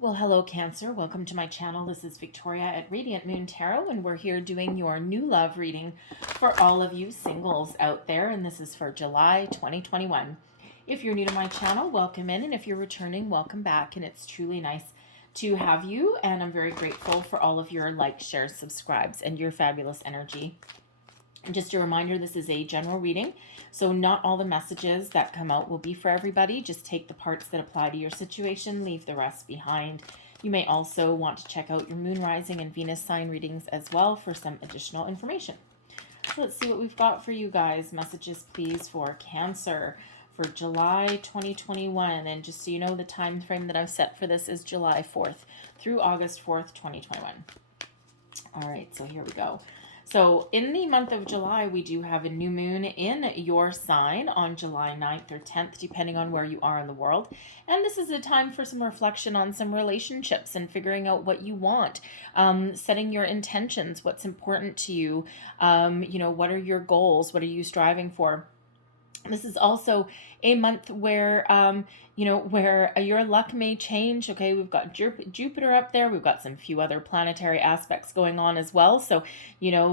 Well, hello, Cancer. Welcome to my channel. This is Victoria at Radiant Moon Tarot, and we're here doing your new love reading for all of you singles out there, and this is for July 2021. If you're new to my channel, welcome in, and if you're returning, welcome back, and it's truly nice to have you, and I'm very grateful for all of your likes, shares, subscribes, and your fabulous energy. And just a reminder, this is a general reading, so not all the messages that come out will be for everybody. Just take the parts that apply to your situation, leave the rest behind. You may also want to check out your moon rising and Venus sign readings as well for some additional information. So let's see what we've got for you guys. Messages, please, for Cancer for July 2021. And just so you know, the time frame that I've set for this is July 4th through August 4th, 2021. All right, so here we go. So in the month of July, we do have a new moon in your sign on July 9th or 10th, depending on where you are in the world. And this is a time for some reflection on some relationships and figuring out what you want, setting your intentions, what's important to you, what are your goals, what are you striving for. This is also a month where, where your luck may change. Okay, we've got Jupiter up there. We've got some few other planetary aspects going on as well. So,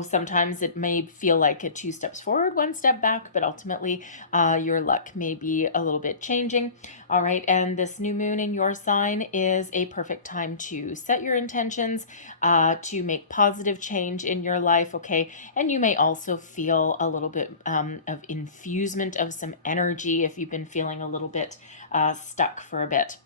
sometimes it may feel like a 2 steps forward, 1 step back, but ultimately your luck may be a little bit changing. All right, and this new moon in your sign is a perfect time to set your intentions, to make positive change in your life. Okay, and you may also feel a little bit of infusement of some energy if you've been feeling a little bit stuck for a bit.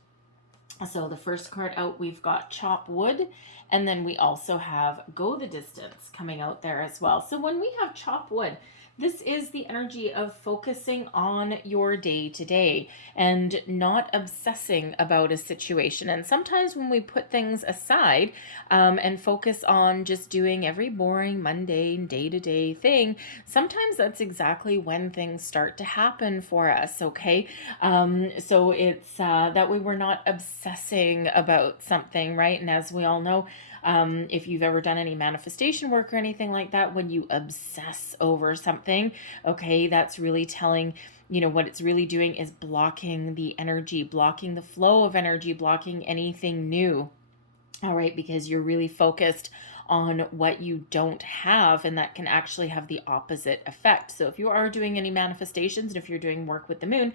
So the first card out, we've got Chop Wood, and then we also have Go the Distance coming out there as well. So when we have Chop Wood, this is the energy of focusing on your day-to-day and not obsessing about a situation. And sometimes when we put things aside and focus on just doing every boring, mundane, day-to-day thing, sometimes that's exactly when things start to happen for us, okay? So it's that way we're not obsessing about something, right? And as we all know, if you've ever done any manifestation work or anything like that, when you obsess over something, okay, that's really telling, what it's really doing is blocking the energy, blocking the flow of energy, blocking anything new. All right, because you're really focused on what you don't have, and that can actually have the opposite effect. So if you are doing any manifestations, and if you're doing work with the moon,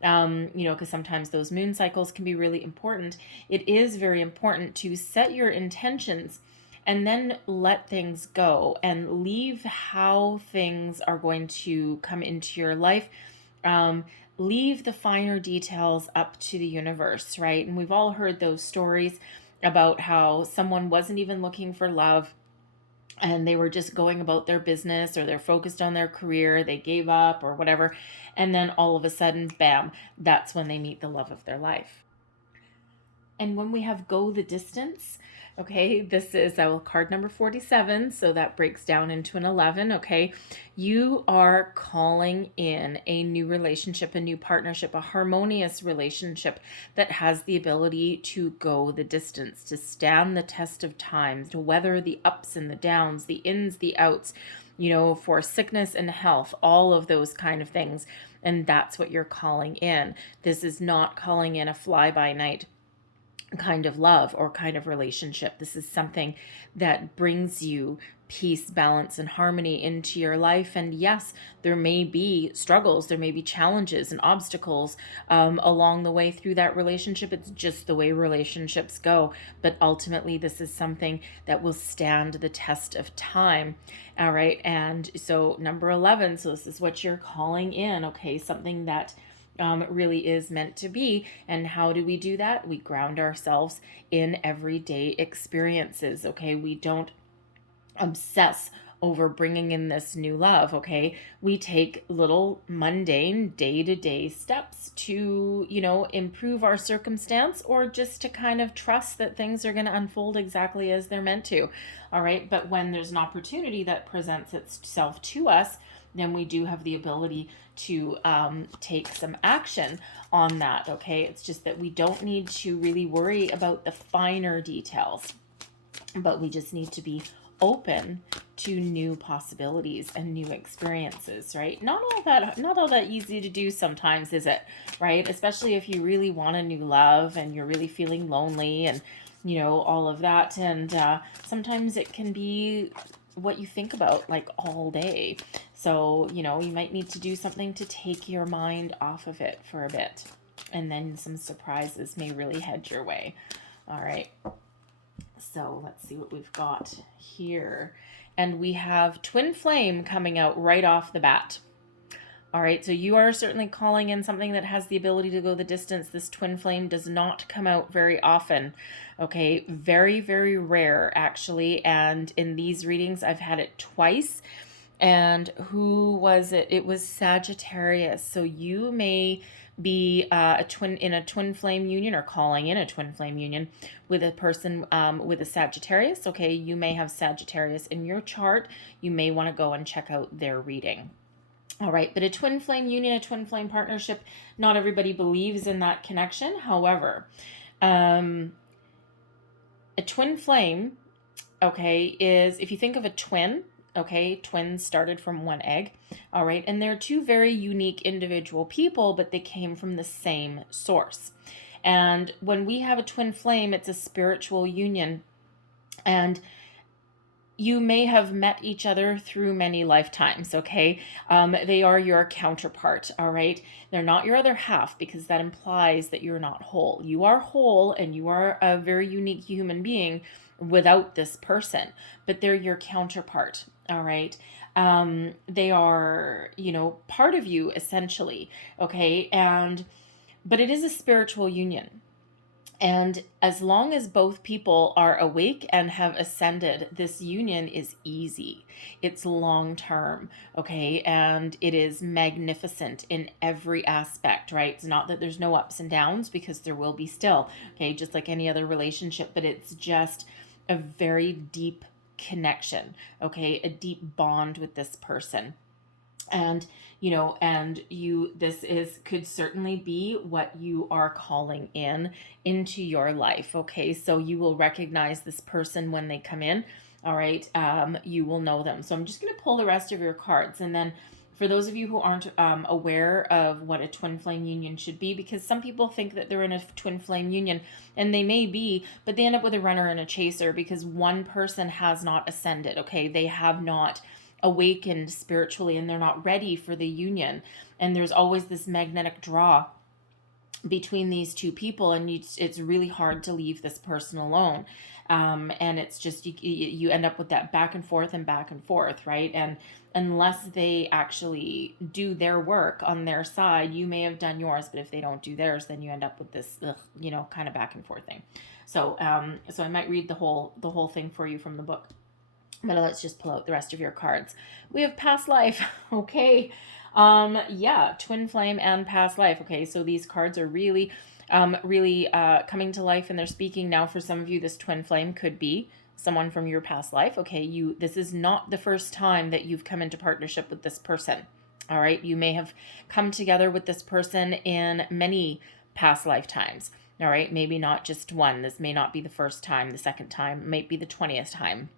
because sometimes those moon cycles can be really important. It is very important to set your intentions and then let things go and leave how things are going to come into your life. Leave the finer details up to the universe, right? And we've all heard those stories about how someone wasn't even looking for love, and they were just going about their business, or they're focused on their career, they gave up or whatever, and then all of a sudden, bam, that's when they meet the love of their life. And when we have Go the Distance, okay, this is card number 47, so that breaks down into an 11, okay? You are calling in a new relationship, a new partnership, a harmonious relationship that has the ability to go the distance, to stand the test of time, to weather the ups and the downs, the ins, the outs, for sickness and health, all of those kind of things. And that's what you're calling in. This is not calling in a fly-by-night kind of love or kind of relationship. This is something that brings you peace, balance, and harmony into your life. And yes, there may be struggles, there may be challenges and obstacles along the way through that relationship. It's just the way relationships go. But ultimately, this is something that will stand the test of time. All right. And so number 11, so this is what you're calling in, okay? Something that really is meant to be. And how do we do that? We ground ourselves in everyday experiences, okay? We don't obsess over bringing in this new love, okay? We take little mundane day-to-day steps to, improve our circumstance, or just to kind of trust that things are going to unfold exactly as they're meant to, all right? But when there's an opportunity that presents itself to us, then we do have the ability to take some action on that, okay? It's just that we don't need to really worry about the finer details, but we just need to be open to new possibilities and new experiences, right? Not all that easy to do sometimes, is it? Right? Especially if you really want a new love and you're really feeling lonely and all of that. And sometimes it can be what you think about like all day. So, you might need to do something to take your mind off of it for a bit. And then some surprises may really head your way. All right. So let's see what we've got here. And we have Twin Flame coming out right off the bat. All right, so you are certainly calling in something that has the ability to go the distance. This Twin Flame does not come out very often. Okay, very, very rare actually. And in these readings, I've had it twice. And who was it? It was Sagittarius. So you may be in a twin flame union, or calling in a twin flame union with a person with a Sagittarius. Okay, you may have Sagittarius in your chart. You may want to go and check out their reading. All right, but a twin flame union, a twin flame partnership, not everybody believes in that connection. However, a twin flame, okay, is, if you think of a twin, okay, twins started from one egg, all right, and they're two very unique individual people, but they came from the same source. And when we have a twin flame, it's a spiritual union, and you may have met each other through many lifetimes, okay? They are your counterpart, all right? They're not your other half, because that implies that you're not whole. You are whole, and you are a very unique human being without this person, but they're your counterpart, all right? They are, part of you, essentially, okay? But it is a spiritual union. And as long as both people are awake and have ascended, this union is easy. It's long term, okay? And it is magnificent in every aspect, right? It's not that there's no ups and downs, because there will be still, okay? Just like any other relationship, but it's just a very deep connection, okay? A deep bond with this person. And this could certainly be what you are calling into your life, okay? So you will recognize this person when they come in, all right? You will know them. So I'm just going to pull the rest of your cards, and then for those of you who aren't aware of what a twin flame union should be, because some people think that they're in a twin flame union, and they may be, but they end up with a runner and a chaser, because one person has not ascended, okay? They have not awakened spiritually, and they're not ready for the union. And there's always this magnetic draw between these two people, and it's really hard to leave this person alone. And it's just, you end up with that back and forth, right? And unless they actually do their work on their side, you may have done yours, but if they don't do theirs, then you end up with this, kind of back and forth thing. So I might read the whole thing for you from the book. But let's just pull out the rest of your cards. We have past life. Okay. Twin flame and past life. Okay. So these cards are really coming to life, and they're speaking now. For some of you, this twin flame could be someone from your past life. Okay. This is not the first time that you've come into partnership with this person. All right. You may have come together with this person in many past lifetimes. All right. Maybe not just one. This may not be the first time. The second time might be the 20th time.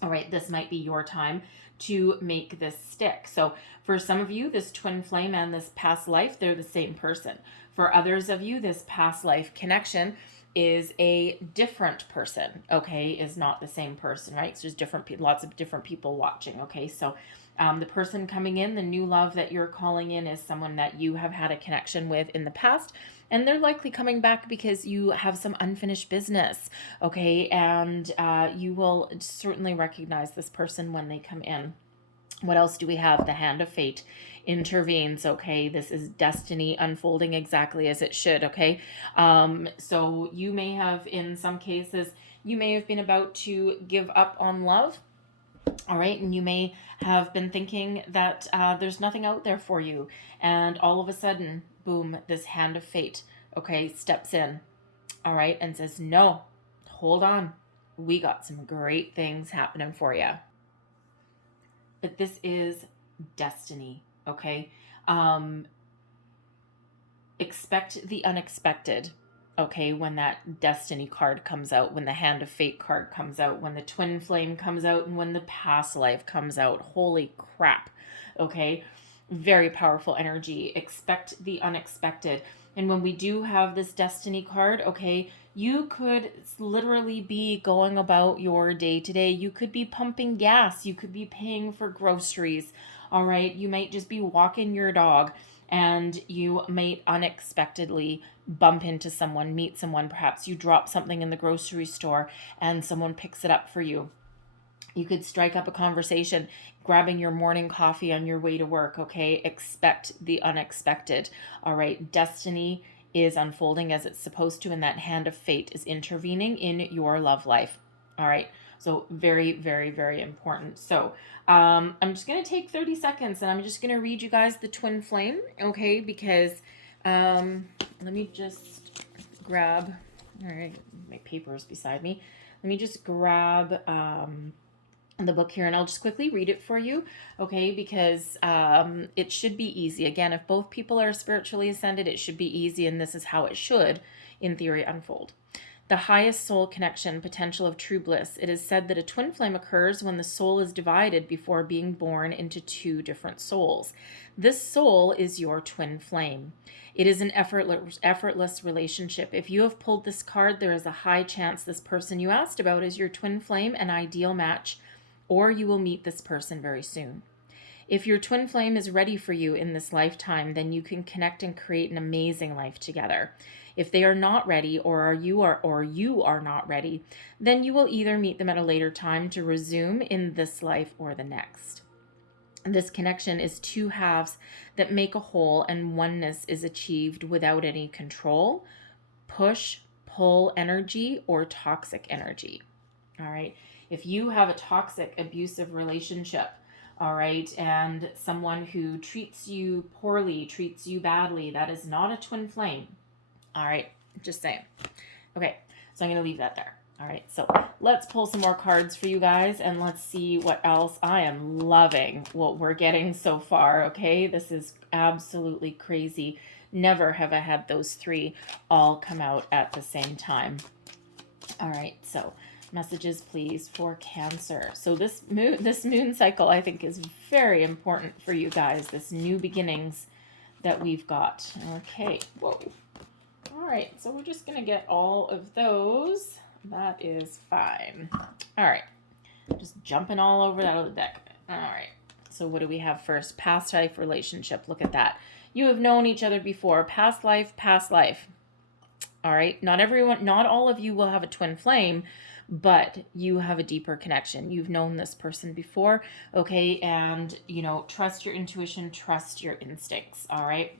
All right, this might be your time to make this stick. So for some of you, this twin flame and this past life, they're the same person. For others of you, this past life connection is a different person, okay, is not the same person, right? So there's lots of different people watching, okay? So the person coming in, the new love that you're calling in, is someone that you have had a connection with in the past, and they're likely coming back because you have some unfinished business, okay? And you will certainly recognize this person when they come in. What else do we have? The hand of fate intervenes, okay? This is destiny unfolding exactly as it should, okay? So you may have, in some cases, you may have been about to give up on love, all right? And you may have been thinking that there's nothing out there for you. And all of a sudden, boom, this hand of fate, okay, steps in, all right, and says, no, hold on. We got some great things happening for you. But this is destiny, okay? Expect the unexpected, okay, when that destiny card comes out, when the hand of fate card comes out, when the twin flame comes out, and when the past life comes out. Holy crap. Okay. Very powerful energy. Expect the unexpected. And when we do have this destiny card, okay, you could literally be going about your day to day. You could be pumping gas. You could be paying for groceries. All right. You might just be walking your dog, and you might unexpectedly bump into someone, meet someone. Perhaps you drop something in the grocery store and someone picks it up for you. You could strike up a conversation, grabbing your morning coffee on your way to work, okay? Expect the unexpected, all right? Destiny is unfolding as it's supposed to, and that hand of fate is intervening in your love life, all right? So very, very, very important. So I'm just going to take 30 seconds, and I'm just going to read you guys the twin flame, okay? Because let me just grab, all right, my papers beside me. Let me just grab the book here, and I'll just quickly read it for you, okay? Because it should be easy. Again, if both people are spiritually ascended, it should be easy, and this is how it should, in theory, unfold. The highest soul connection potential of true bliss. It is said that a twin flame occurs when the soul is divided before being born into two different souls. This soul is your twin flame. It is an effortless relationship. If you have pulled this card, there is a high chance this person you asked about is your twin flame, an ideal match, or you will meet this person very soon. If your twin flame is ready for you in this lifetime, then you can connect and create an amazing life together. If they are not ready, or you are not ready, then you will either meet them at a later time to resume in this life or the next. This connection is two halves that make a whole, and oneness is achieved without any control, push, pull energy, or toxic energy. All right. If you have a toxic, abusive relationship, all right, and someone who treats you poorly, treats you badly, that is not a twin flame. All right, just saying. Okay, so I'm going to leave that there. All right, so let's pull some more cards for you guys, and let's see what else. I am loving what we're getting so far, okay? This is absolutely crazy. Never have I had those three all come out at the same time. All right, so messages, please, for Cancer. So this moon cycle, I think, is very important for you guys. This new beginnings that we've got. Okay, whoa. All right, so we're just going to get all of those. That is fine. All right, just jumping all over that other deck. All right, so what do we have first? Past life relationship. Look at that. You have known each other before. Past life, past life. All right, not all of you will have a twin flame, but you have a deeper connection. You've known this person before, okay? And, you know, trust your intuition, trust your instincts, all right?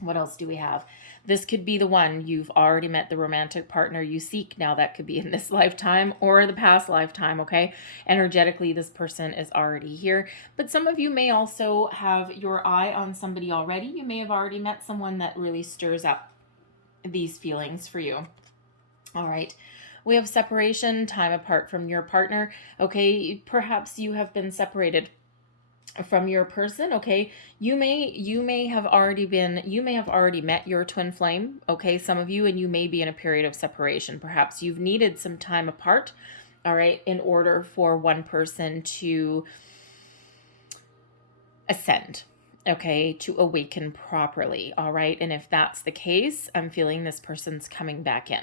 What else do we have? This could be the one. You've already met the romantic partner you seek. Now that could be in this lifetime or the past lifetime, okay? Energetically, this person is already here. But some of you may also have your eye on somebody already. You may have already met someone that really stirs up these feelings for you. All right. We have separation, time apart from your partner. Okay, perhaps you have been separated from your person. Okay, you may have already met your twin flame. Okay, some of you, and you may be in a period of separation. Perhaps you've needed some time apart, all right, in order for one person to ascend, okay, to awaken properly, all right? And if that's the case, I'm feeling this person's coming back in,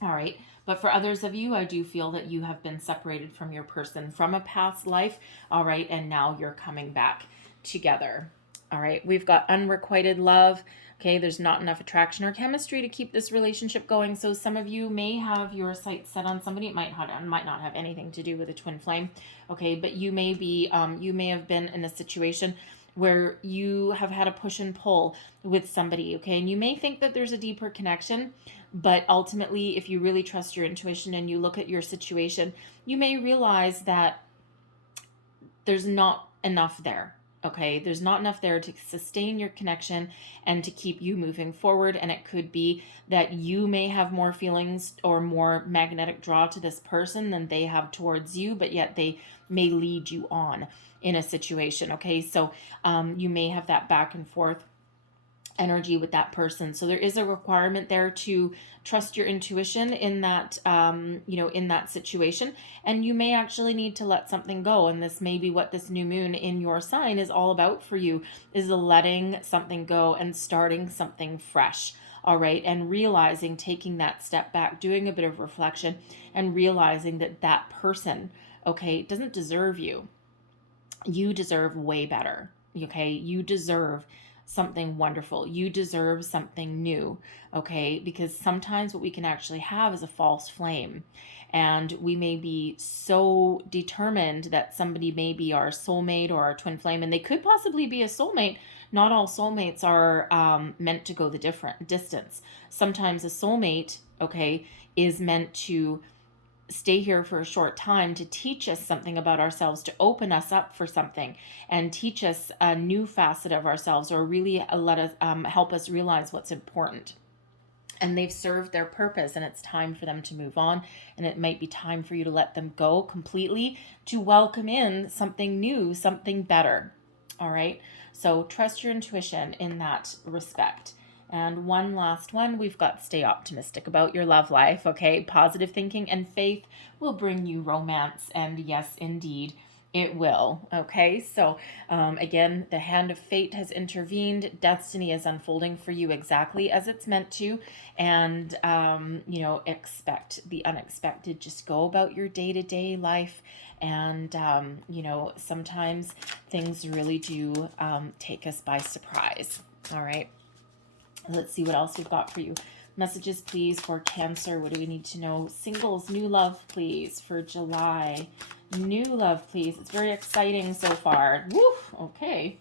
all right? But for others of you, I do feel that you have been separated from your person from a past life, all right? And now you're coming back together, all right? We've got unrequited love, okay? There's not enough attraction or chemistry to keep this relationship going. So some of you may have your sights set on somebody. It might not have anything to do with a twin flame, okay? But you may have been in a situation where you have had a push and pull with somebody, okay? And you may think that there's a deeper connection, but ultimately, if you really trust your intuition and you look at your situation, you may realize that there's not enough there, okay? There's not enough there to sustain your connection and to keep you moving forward. And it could be that you may have more feelings or more magnetic draw to this person than they have towards you, but yet they may lead you on in a situation, okay? So you may have that back and forth energy with that person. So there is a requirement there to trust your intuition in that, in that situation. And you may actually need to let something go. And this may be what this new moon in your sign is all about for you, is letting something go and starting something fresh. All right. And realizing, taking that step back, doing a bit of reflection and realizing that that person, okay, doesn't deserve you. You deserve way better. Okay. You deserve something wonderful. You deserve something new. Okay. Because sometimes what we can actually have is a false flame. And we may be so determined that somebody may be our soulmate or our twin flame, and they could possibly be a soulmate. Not all soulmates are meant to go the different distance. Sometimes a soulmate, okay, is meant to stay here for a short time to teach us something about ourselves, to open us up for something and teach us a new facet of ourselves, or really let us help us realize what's important. And they've served their purpose, and it's time for them to move on, and it might be time for you to let them go completely to welcome in something new, something better. All right, so trust your intuition in that respect. And one last one, we've got stay optimistic about your love life, okay? Positive thinking and faith will bring you romance, and yes, indeed, it will, okay? So again, the hand of fate has intervened. Destiny is unfolding for you exactly as it's meant to. And, expect the unexpected. Just go about your day-to-day life. And, sometimes things really do take us by surprise, all right? Let's see what else we've got for you. Messages, please, for Cancer. What do we need to know? Singles, new love, please, for July. New love, please. It's very exciting so far. Woo! Okay.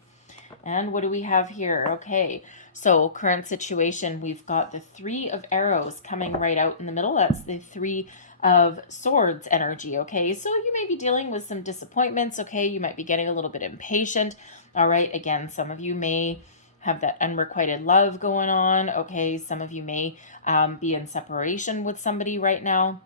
And what do we have here? Okay. So current situation, we've got the 3 of Arrows coming right out in the middle. That's the 3 of Swords energy. Okay. So you may be dealing with some disappointments. Okay. You might be getting a little bit impatient. All right. Again, some of you may have that unrequited love going on. Okay. Some of you may be in separation with somebody right now,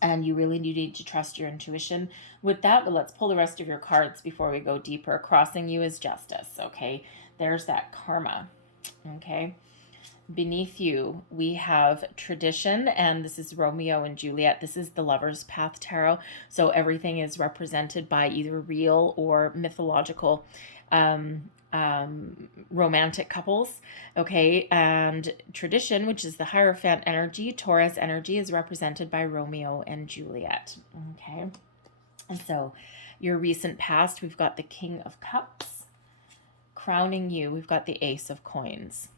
and you really need to trust your intuition with that. But let's pull the rest of your cards before we go deeper. Crossing you is Justice. Okay. There's that karma. Okay. Beneath you, we have Tradition, and this is Romeo and Juliet. This is the Lover's Path Tarot. So everything is represented by either real or mythological romantic couples. Okay. And Tradition, which is the Hierophant energy, Taurus energy, is represented by Romeo and Juliet. Okay. And so your recent past, we've got the King of Cups. Crowning you, we've got the Ace of Coins.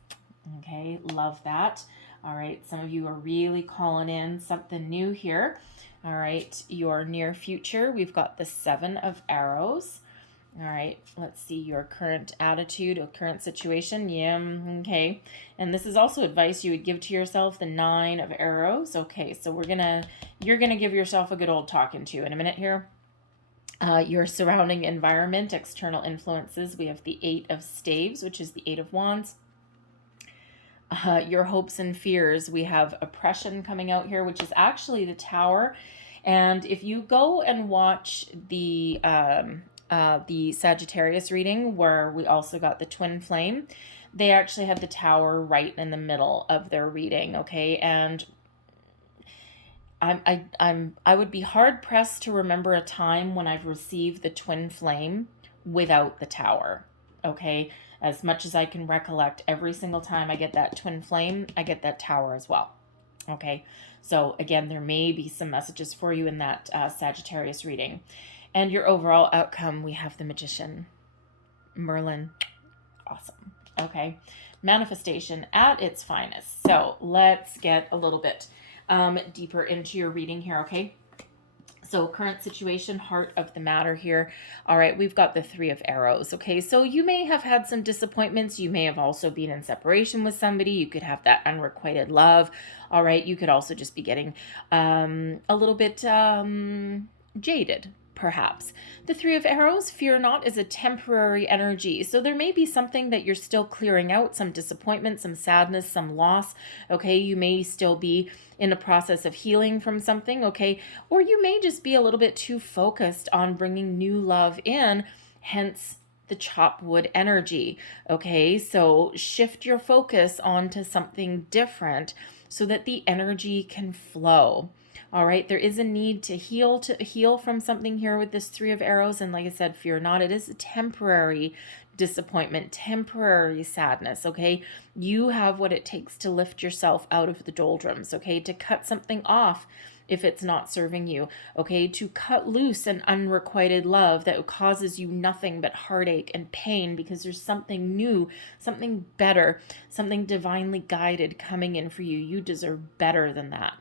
Okay. Love that. All right. Some of you are really calling in something new here. All right. Your near future, we've got the 7 of Arrows. All right, let's see your current attitude or current situation. Yeah, okay. And this is also advice you would give to yourself, the 9 of Arrows. Okay, so you're gonna give yourself a good old talking to in a minute here. Your surrounding environment, external influences. We have the 8 of Staves, which is the 8 of Wands. Your hopes and fears. We have oppression coming out here, which is actually the Tower. And if you go and watch the Sagittarius reading, where we also got the twin flame, they actually had the Tower right in the middle of their reading. Okay. And I would be hard pressed to remember a time when I've received the twin flame without the Tower. Okay. As much as I can recollect, every single time I get that twin flame, I get that Tower as well. Okay. So again, there may be some messages for you in that Sagittarius reading. And your overall outcome, we have the Magician, Merlin. Awesome. Okay. Manifestation at its finest. So let's get a little bit deeper into your reading here. Okay. So current situation, heart of the matter here. All right. We've got the 3 of Arrows. Okay. So you may have had some disappointments. You may have also been in separation with somebody. You could have that unrequited love. All right. You could also just be getting a little bit jaded. Perhaps. The 3 of Arrows, fear not, is a temporary energy. So there may be something that you're still clearing out, some disappointment, some sadness, some loss. Okay. You may still be in the process of healing from something. Okay. Or you may just be a little bit too focused on bringing new love in, hence the chop wood energy. Okay, so shift your focus onto something different so that the energy can flow. All right, there is a need to heal from something here with this Three of Arrows. And like I said, fear not, it is a temporary disappointment, temporary sadness. Okay, you have what it takes to lift yourself out of the doldrums. Okay, to cut something off if it's not serving you. Okay, to cut loose an unrequited love that causes you nothing but heartache and pain, because there's something new, something better, something divinely guided coming in for you. You deserve better than that.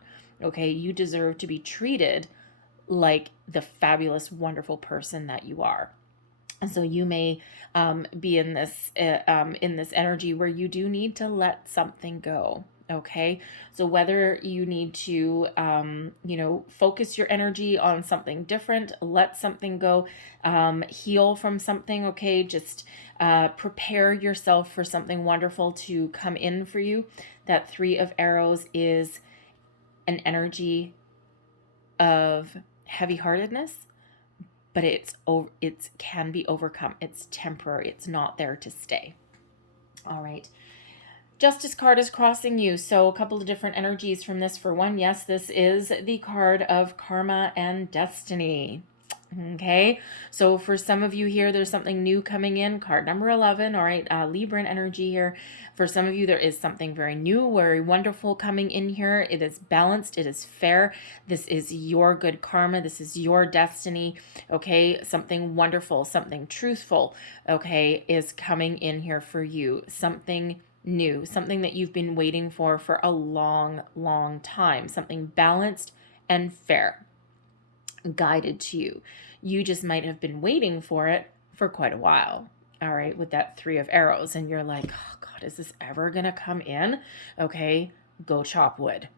Okay, you deserve to be treated like the fabulous, wonderful person that you are. And so you may be in this energy where you do need to let something go. Okay, so whether you need to, focus your energy on something different, let something go, heal from something. Okay, just prepare yourself for something wonderful to come in for you. That Three of Arrows is an energy of heavy-heartedness, but it can be overcome. It's temporary. It's not there to stay. All right. Justice card is crossing you. So a couple of different energies from this. For one, yes, this is the card of karma and destiny. Okay, so for some of you here, there's something new coming in. Card number 11. All right, Libran energy here. For some of you, there is something very new, very wonderful coming in here. It is balanced. It is fair. This is your good karma. This is your destiny. Okay, something wonderful, something truthful, okay, is coming in here for you. Something new, something that you've been waiting for a long, long time. Something balanced and fair, guided to you. You just might have been waiting for it for quite a while. All right, with that Three of Arrows, and you're like, oh God, is this ever gonna come in? Okay, go chop wood,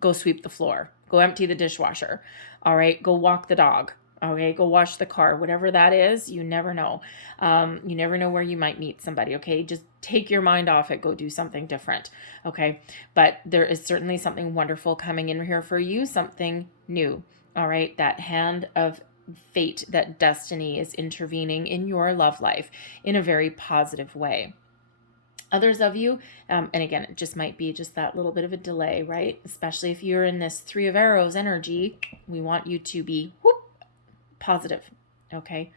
go sweep the floor, go empty the dishwasher. All right, go walk the dog. Okay, go wash the car, whatever that is. You never know. You never know where you might meet somebody. Okay, just take your mind off it. Go do something different. Okay, but there is certainly something wonderful coming in here for you, something new. All right, that hand of fate, that destiny is intervening in your love life in a very positive way. Others of you, and again, it just might be just that little bit of a delay, right? Especially if you're in this Three of Arrows energy, we want you to be positive, okay?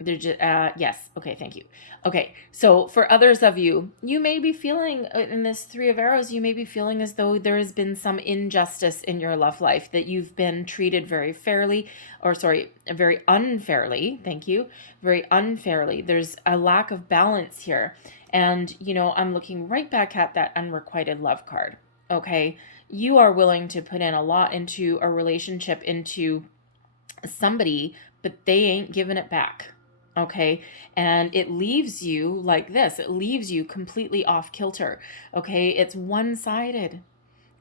They're just, yes, okay, thank you. Okay, so for others of you, you may be feeling, in this Three of Arrows, you may be feeling as though there has been some injustice in your love life, that you've been treated very fairly, or sorry, very unfairly, thank you, very unfairly. There's a lack of balance here. And, I'm looking right back at that unrequited love card, okay? You are willing to put in a lot into a relationship, into somebody, but they ain't giving it back. Okay, and it leaves you like this. It leaves you completely off kilter. Okay, it's one-sided.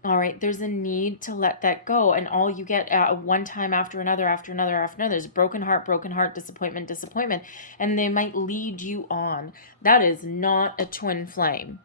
All right, there's a need to let that go, and all you get one time after another, after another, after another is broken heart, disappointment, and they might lead you on. That is not a twin flame.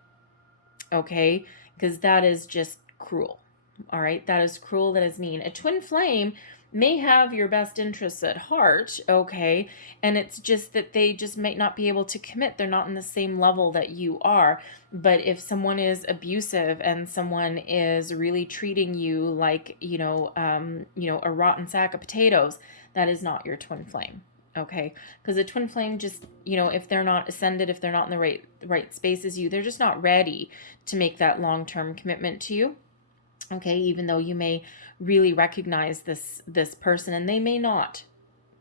Okay, because that is just cruel. All right, that is cruel. That is mean. A twin flame may have your best interests at heart, okay, and it's just that they just might not be able to commit. They're not in the same level that you are. But if someone is abusive and someone is really treating you like, a rotten sack of potatoes, that is not your twin flame, okay? Because a twin flame just, if they're not ascended, if they're not in the right space as you, they're just not ready to make that long-term commitment to you. Okay, even though you may really recognize this person, and they may not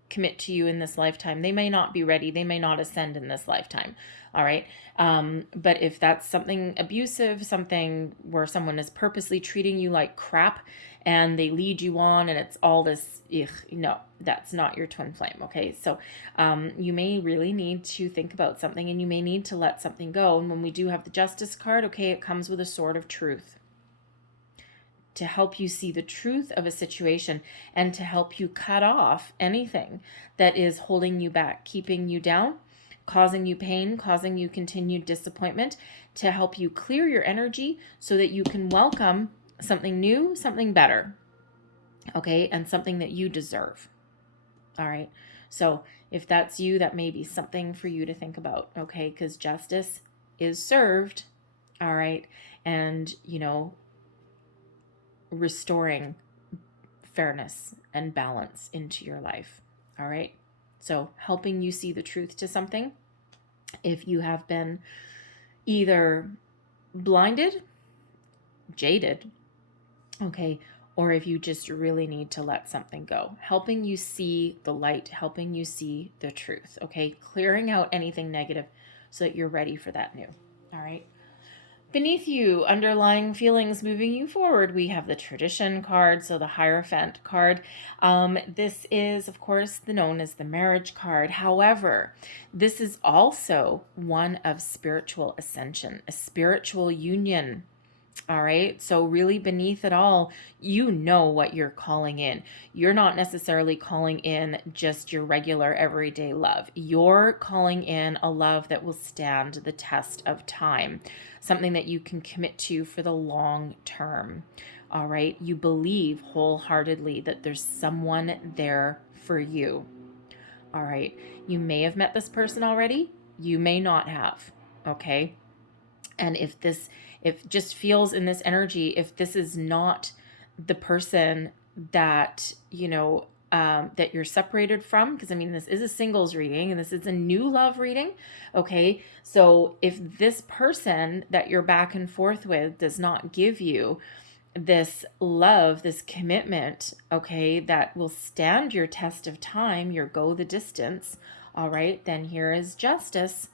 commit to you in this lifetime. They may not be ready. They may not ascend in this lifetime. All right. But if that's something abusive, something where someone is purposely treating you like crap and they lead you on and it's all this, no, that's not your twin flame. Okay. So you may really need to think about something, and you may need to let something go. And when we do have the Justice card, okay, it comes with a sword of truth, to help you see the truth of a situation and to help you cut off anything that is holding you back, keeping you down, causing you pain, causing you continued disappointment, to help you clear your energy so that you can welcome something new, something better, okay, and something that you deserve. All right. So If that's you, that may be something for you to think about, okay? Because justice is served, all right? And, restoring fairness and balance into your life, all right? So helping you see the truth to something. If you have been either blinded, jaded, okay, or if you just really need to let something go, helping you see the light, helping you see the truth, okay, clearing out anything negative so that you're ready for that new, all right? Beneath you, underlying feelings moving you forward, we have the Tradition card, so the Hierophant card. This is, of course, known as the Marriage card. However, this is also one of spiritual ascension, a spiritual union. All right. So really beneath it all, you know what you're calling in. You're not necessarily calling in just your regular everyday love. You're calling in a love that will stand the test of time, something that you can commit to for the long term. All right. You believe wholeheartedly that there's someone there for you. All right. You may have met this person already. You may not have. Okay. And if just feels in this energy, if this is not the person that, that you're separated from, because this is a singles reading and this is a new love reading. Okay. So if this person that you're back and forth with does not give you this love, this commitment, okay, that will stand your test of time, your go the distance, all right, then here is justice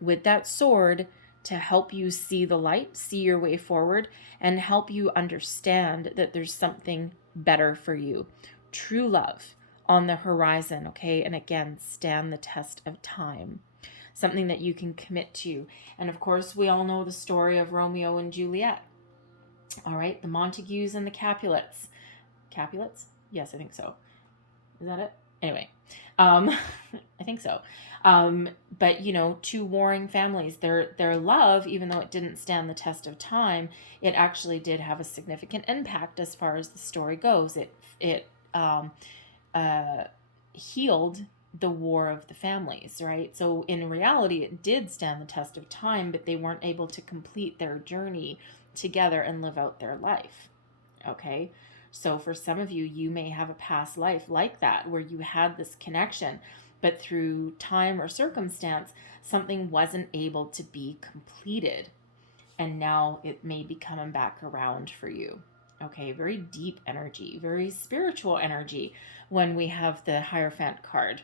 with that sword to help you see the light, see your way forward, and help you understand that there's something better for you. True love on the horizon, okay? And again, stand the test of time. Something that you can commit to. And of course, we all know the story of Romeo and Juliet. All right, the Montagues and the Capulets. Capulets? Yes, I think so. Is that it? Anyway, I think so. But two warring families, their love, even though it didn't stand the test of time, it actually did have a significant impact as far as the story goes. It healed the war of the families, right? So in reality, it did stand the test of time, but they weren't able to complete their journey together and live out their life. Okay. So for some of you, you may have a past life like that, where you had this connection, but through time or circumstance, something wasn't able to be completed. And now it may be coming back around for you. Okay, very deep energy, very spiritual energy when we have the Hierophant card.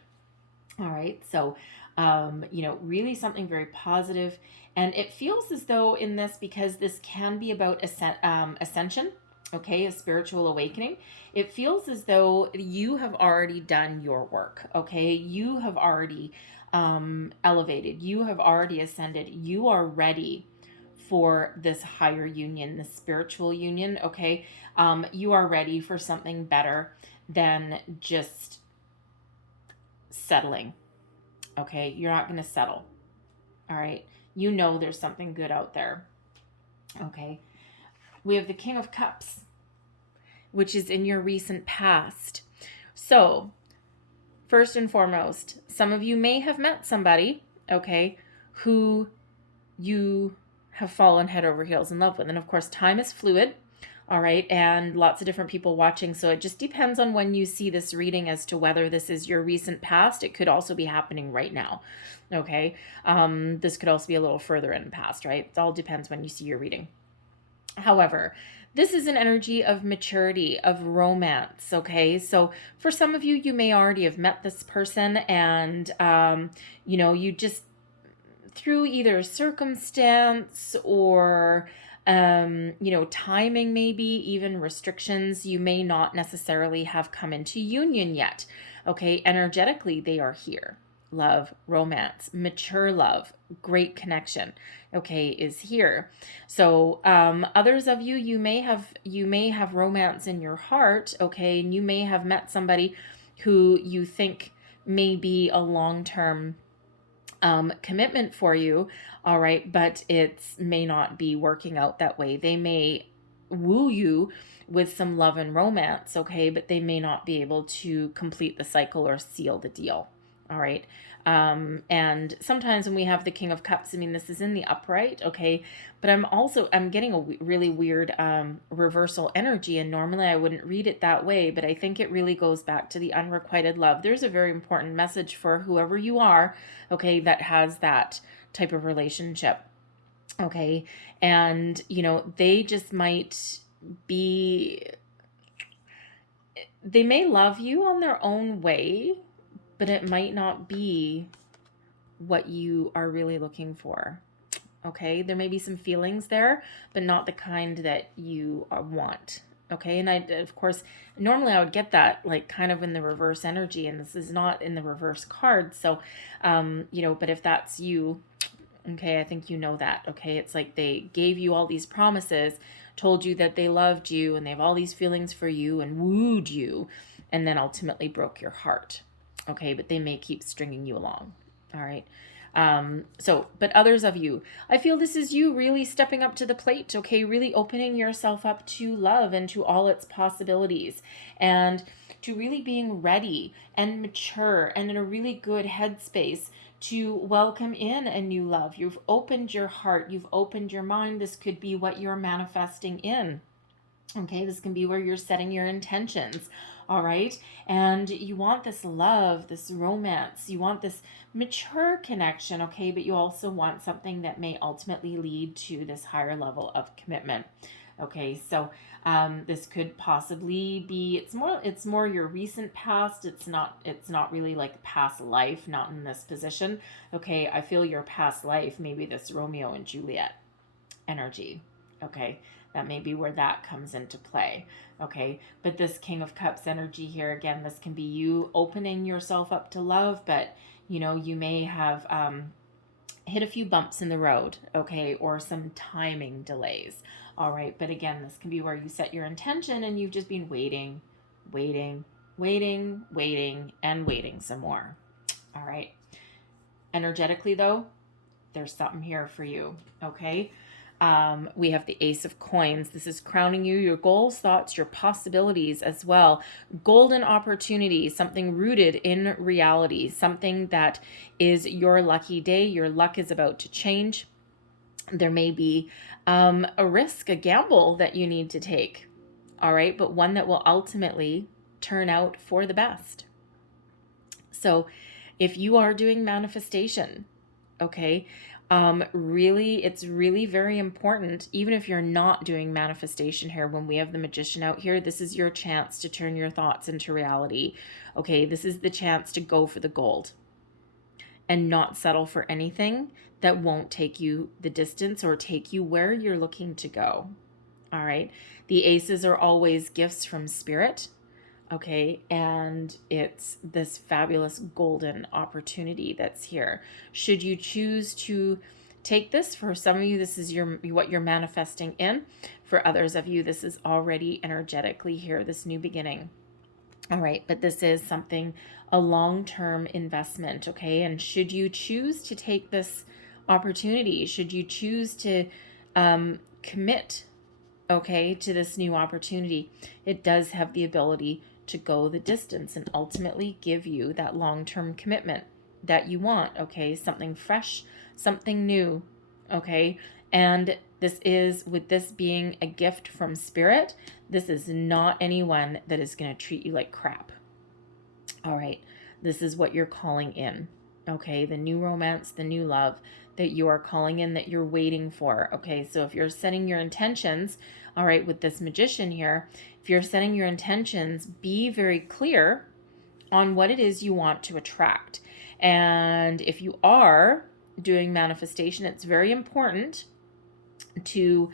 All right, so, really something very positive. And it feels as though in this, because this can be about ascension, okay, a spiritual awakening, it feels as though you have already done your work, okay? You have already elevated. You have already ascended. You are ready for this higher union, this spiritual union, okay? You are ready for something better than just settling, okay? You're not going to settle, all right? You know there's something good out there, okay? We have the King of Cups, which is in your recent past. So, first and foremost, some of you may have met somebody, okay, who you have fallen head over heels in love with. And of course, time is fluid, all right, and lots of different people watching. So it just depends on when you see this reading as to whether this is your recent past. It could also be happening right now, okay? This could also be a little further in the past, right? It all depends when you see your reading. However, this is an energy of maturity, of romance, okay? So for some of you, you may already have met this person and, you just, through either circumstance or, timing, maybe even restrictions, you may not necessarily have come into union yet, okay? Energetically, they are here. Love, romance, mature love, great connection, okay, is here. So others of you, you may have romance in your heart, okay, and you may have met somebody who you think may be a long-term commitment for you, all right, but it may not be working out that way. They may woo you with some love and romance, okay, but they may not be able to complete the cycle or seal the deal. All right. And sometimes when we have the King of Cups, I mean, this is in the upright, okay? But I'm getting a really weird reversal energy, and normally I wouldn't read it that way, but I think it really goes back to the unrequited love. There's a very important message for whoever you are, okay, that has that type of relationship, okay? And, they just might be, they may love you on their own way, but it might not be what you are really looking for. Okay, there may be some feelings there, but not the kind that you want. Okay, and of course, normally I would get that like kind of in the reverse energy, and this is not in the reverse card. So, but if that's you, okay, I think you know that. Okay, it's like they gave you all these promises, told you that they loved you, and they have all these feelings for you, and wooed you, and then ultimately broke your heart. Okay, but they may keep stringing you along. All right. But others of you, I feel this is you really stepping up to the plate, okay? Really opening yourself up to love and to all its possibilities, and to really being ready and mature and in a really good headspace to welcome in a new love. You've opened your heart, you've opened your mind. This could be what you're manifesting in. Okay, this can be where you're setting your intentions. All right. And you want this love, this romance, you want this mature connection. Okay. But you also want something that may ultimately lead to this higher level of commitment. Okay. So, this could possibly be, it's more your recent past. It's not really like past life, not in this position. Okay. I feel your past life, maybe this Romeo and Juliet energy. Okay. That may be where that comes into play. Okay. But this King of Cups energy here, again, this can be you opening yourself up to love, but you may have hit a few bumps in the road, okay, or some timing delays. All right. But again, this can be where you set your intention and you've just been waiting, waiting, waiting, waiting, and waiting some more. All right. Energetically, though, there's something here for you. Okay. We have the Ace of Coins. This is crowning you, your goals, thoughts, your possibilities as well. Golden opportunity, something rooted in reality, something that is your lucky day. Your luck is about to change. There may be a risk, a gamble that you need to take. All right, but one that will ultimately turn out for the best. So if you are doing manifestation, okay, it's really very important. Even if you're not doing manifestation here, when we have the Magician out here, this is your chance to turn your thoughts into reality. Okay, this is the chance to go for the gold and not settle for anything that won't take you the distance or take you where you're looking to go. All right, the aces are always gifts from spirit. Okay, and it's this fabulous golden opportunity that's here. Should you choose to take this, for some of you, this is what you're manifesting in. For others of you, this is already energetically here, this new beginning. All right, but this is something, a long-term investment, okay? And should you choose to take this opportunity, should you choose to commit, okay, to this new opportunity, it does have the ability to go the distance and ultimately give you that long-term commitment that you want, okay? Something fresh, something new, okay? And this is, with this being a gift from spirit, this is not anyone that is going to treat you like crap. All right, this is what you're calling in, okay? The new romance, the new love that you are calling in, that you're waiting for, okay? So if you're setting your intentions, all right, with this Magician here, if you're setting your intentions, be very clear on what it is you want to attract. And if you are doing manifestation, it's very important to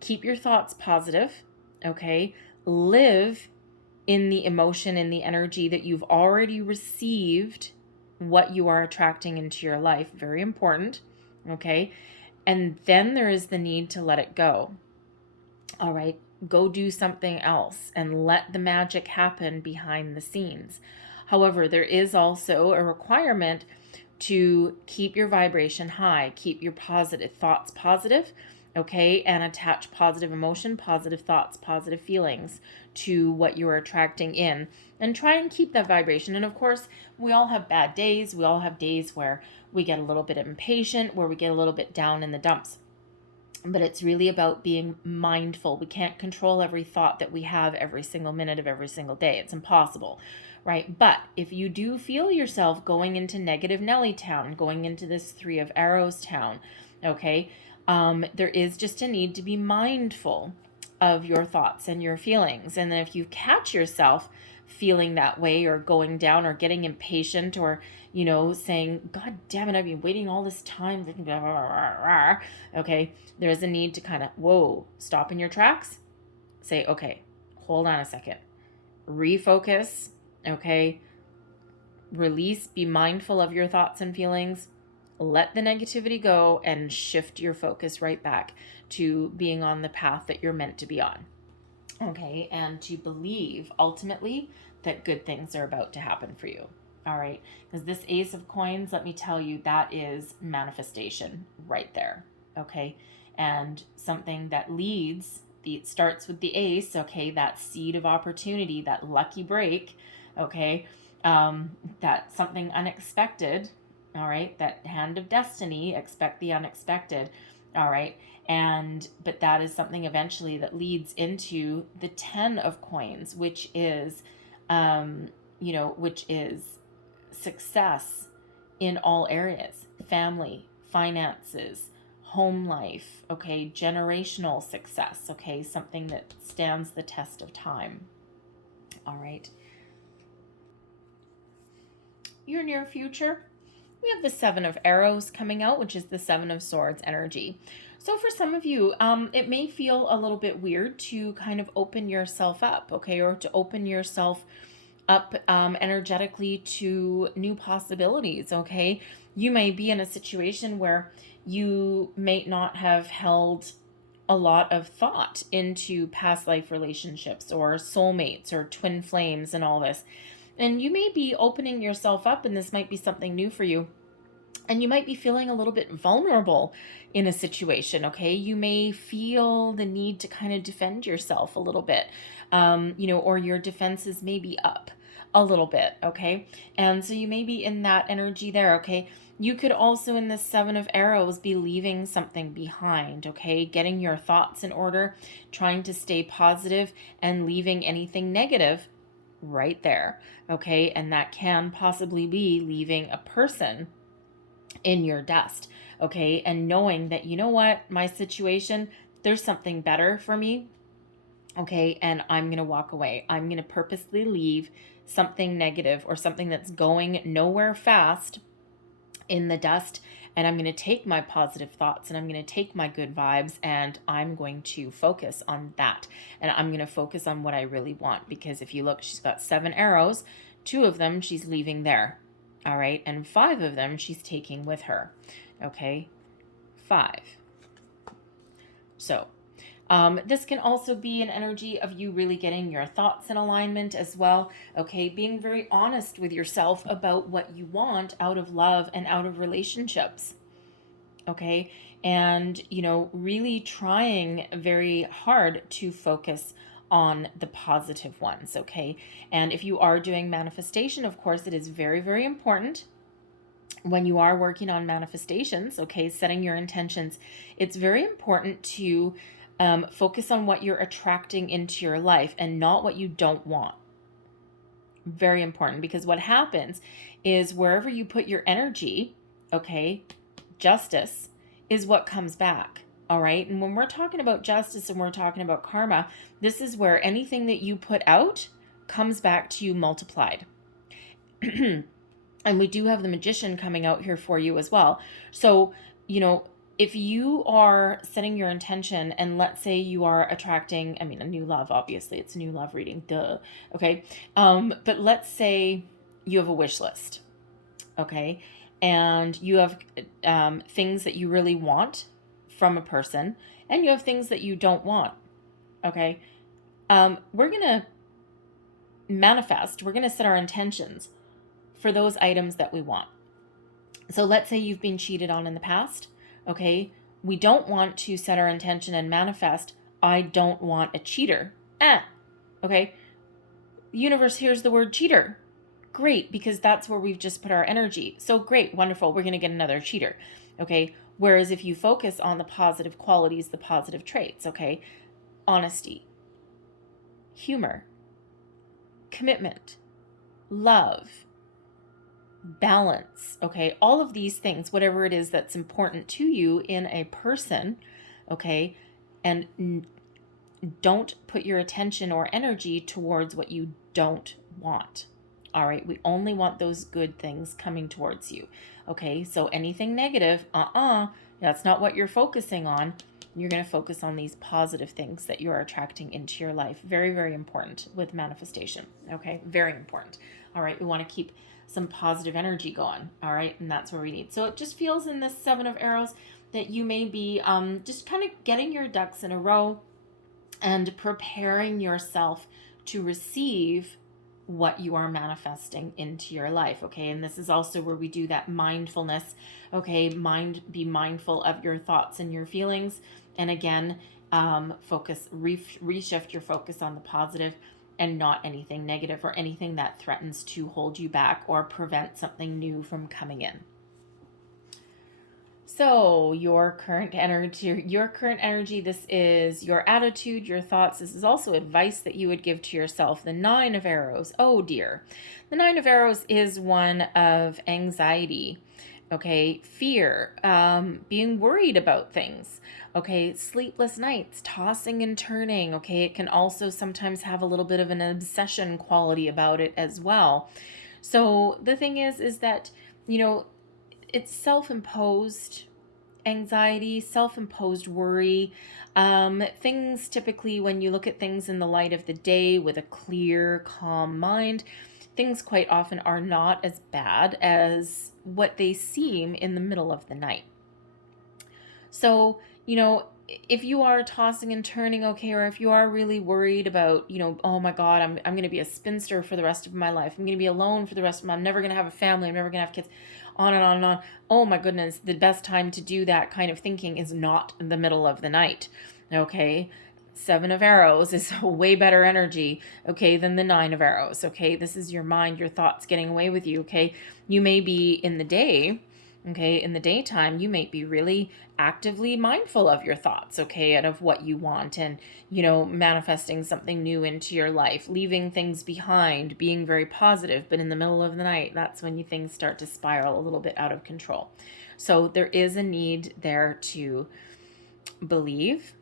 keep your thoughts positive, okay? Live in the emotion, in the energy that you've already received what you are attracting into your life. Very important, okay? And then there is the need to let it go. All right, go do something else and let the magic happen behind the scenes. However, there is also a requirement to keep your vibration high, keep your positive thoughts positive, okay, and attach positive emotion, positive thoughts, positive feelings to what you're attracting in, and try and keep that vibration. And of course, we all have bad days. We all have days where we get a little bit impatient, where we get a little bit down in the dumps. But it's really about being mindful. We can't control every thought that we have every single minute of every single day. It's impossible, right? But if you do feel yourself going into negative Nelly town, going into this Three of Arrows town, okay, there is just a need to be mindful of your thoughts and your feelings. And then if you catch yourself feeling that way, or going down, or getting impatient, or saying, God damn it, I've been waiting all this time, okay, there's a need to kind of, whoa, stop in your tracks, say, okay, hold on a second, refocus, okay, release, be mindful of your thoughts and feelings, let the negativity go, and shift your focus right back to being on the path that you're meant to be on. Okay, and to believe ultimately that good things are about to happen for you. All right, because this Ace of Coins, let me tell you, that is manifestation right there. Okay, and something that leads, it starts with the Ace, okay, that seed of opportunity, that lucky break, okay, that something unexpected, all right, that hand of destiny, expect the unexpected, all right, but that is something eventually that leads into the 10 of Coins, which is, which is success in all areas, family, finances, home life, okay, generational success, okay, something that stands the test of time. All right. Your near future, we have the Seven of Arrows coming out, which is the Seven of Swords energy. So for some of you, it may feel a little bit weird to kind of open yourself up, okay, or to open yourself up energetically to new possibilities, okay? You may be in a situation where you may not have held a lot of thought into past life relationships or soulmates or twin flames and all this. And you may be opening yourself up, and this might be something new for you. And you might be feeling a little bit vulnerable in a situation, okay? You may feel the need to kind of defend yourself a little bit, or your defenses may be up a little bit, okay? And so you may be in that energy there, okay? You could also, in the Seven of Arrows, be leaving something behind, okay? Getting your thoughts in order, trying to stay positive, and leaving anything negative right there, okay? And that can possibly be leaving a person in your dust, okay? And knowing that, you know what, my situation, there's something better for me, okay? And I'm going to walk away. I'm going to purposely leave something negative or something that's going nowhere fast in the dust, and I'm going to take my positive thoughts, and I'm going to take my good vibes, and I'm going to focus on that, and I'm going to focus on what I really want. Because if you look, she's got 7 arrows, 2 of them she's leaving there, all right, and 5 of them she's taking with her, okay, 5. So this can also be an energy of you really getting your thoughts in alignment as well, okay? Being very honest with yourself about what you want out of love and out of relationships, okay? And, really trying very hard to focus on the positive ones, okay? And if you are doing manifestation, of course, it is very, very important when you are working on manifestations, okay, setting your intentions, it's very important to focus on what you're attracting into your life and not what you don't want. Very important, because what happens is wherever you put your energy, okay, justice is what comes back. All right. And when we're talking about justice and we're talking about karma, this is where anything that you put out comes back to you multiplied. And we do have the Magician coming out here for you as well. So, if you are setting your intention, and let's say you are attracting, a new love, obviously it's a new love reading, duh. Okay. But let's say you have a wish list. Okay. And you have things that you really want from a person, and you have things that you don't want. Okay. We're going to manifest, we're going to set our intentions for those items that we want. So let's say you've been cheated on in the past. Okay, we don't want to set our intention and manifest, I don't want a cheater. Okay. The universe hears the word cheater. Great, because that's where we've just put our energy. So great, wonderful, we're going to get another cheater. Okay. Whereas if you focus on the positive qualities, the positive traits, okay, honesty, humor, commitment, love, balance, okay, all of these things, whatever it is that's important to you in a person, okay, and don't put your attention or energy towards what you don't want. All right, we only want those good things coming towards you. Okay, so anything negative, that's not what you're focusing on. You're going to focus on these positive things that you are attracting into your life. Very, very important with manifestation. Okay, very important. All right, we want to keep some positive energy going. All right, and that's where we need. So it just feels in this Seven of Arrows that you may be just kind of getting your ducks in a row and preparing yourself to receive what you are manifesting into your life. Okay, and this is also where we do that mindfulness. Okay, be mindful of your thoughts and your feelings, and again, focus, reshift your focus on the positive and not anything negative or anything that threatens to hold you back or prevent something new from coming in. So your current energy, this is your attitude, your thoughts. This is also advice that you would give to yourself. The Nine of Arrows. Oh dear. The Nine of Arrows is one of anxiety, okay, fear, being worried about things, okay, sleepless nights, tossing and turning, okay. It can also sometimes have a little bit of an obsession quality about it as well. So the thing is that, it's self-imposed anxiety, self-imposed worry. Things typically, when you look at things in the light of the day with a clear, calm mind, things quite often are not as bad as what they seem in the middle of the night. So, if you are tossing and turning, okay, or if you are really worried about, oh my God, I'm going to be a spinster for the rest of my life. I'm going to be alone for the rest of my life. I'm never going to have a family. I'm never going to have kids, on and on and on. Oh my goodness, the best time to do that kind of thinking is not in the middle of the night. Okay. Seven of Arrows is a way better energy, okay, than the Nine of Arrows. Okay. This is your mind, your thoughts getting away with you. Okay. You may be in the day. Okay, in the daytime, you may be really actively mindful of your thoughts, okay, and of what you want, and, manifesting something new into your life, leaving things behind, being very positive. But in the middle of the night, that's when things start to spiral a little bit out of control. So there is a need there to believe,